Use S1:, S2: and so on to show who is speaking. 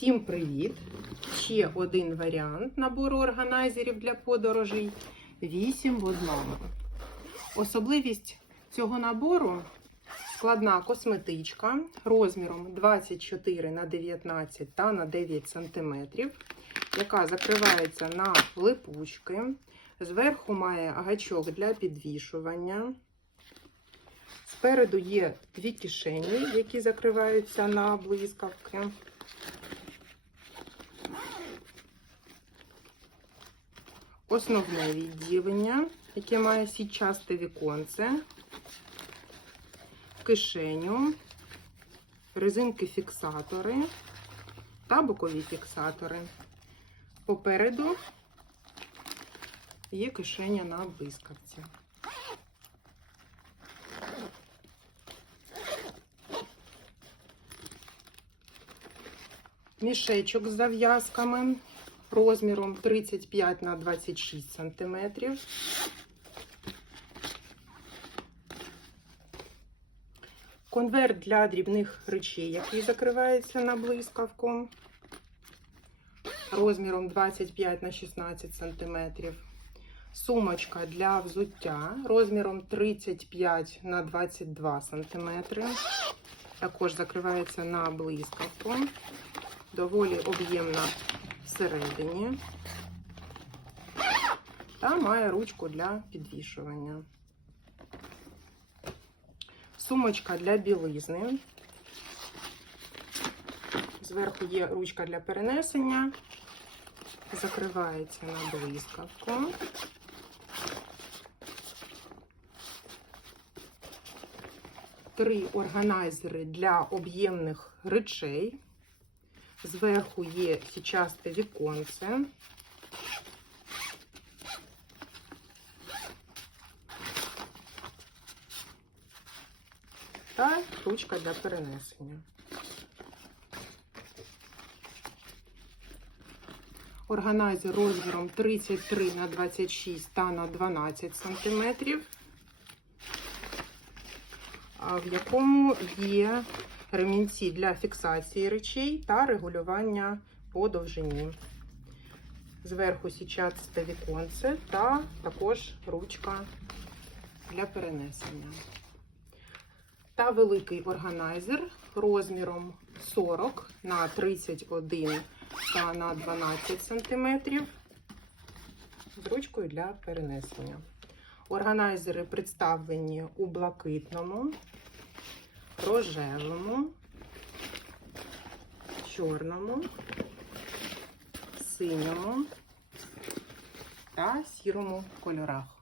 S1: Всім привіт! Ще один варіант набору органайзерів для подорожей 8 в одному. Особливість цього набору складна косметичка розміром 24 на 19 та на 9 см, яка закривається на липучки. Зверху має гачок для підвішування. Спереду є дві кишені, які закриваються на блискавки. Основне відділення, яке має сітчасте віконце, кишеню, резинки-фіксатори та бокові фіксатори. Попереду є кишеня на блискавці. Мішечок з зав'язками розміром 35 на 26 см. Конверт для дрібних речей, який закривається на блискавку розміром 25 на 16 см. Сумочка для взуття розміром 35 на 22 см. Також закривається на блискавку. Доволі об'ємна всередині. Та має ручку для підвішування. Сумочка для білизни. Зверху є ручка для перенесення. Закривається на блискавку. Три органайзери для об'ємних речей. Зверху є січасте віконце. Та ручка для перенесення. Органайзер розміром 33 на 26 та на 12 сантиметрів, в якому є ремінці для фіксації речей та регулювання по довжині. Зверху січасте віконце та також ручка для перенесення. Та великий органайзер розміром 40 на 31 та на 12 см з ручкою для перенесення. Органайзери представлені у блакитному, рожевому, чорному, синьому та сірому кольорах.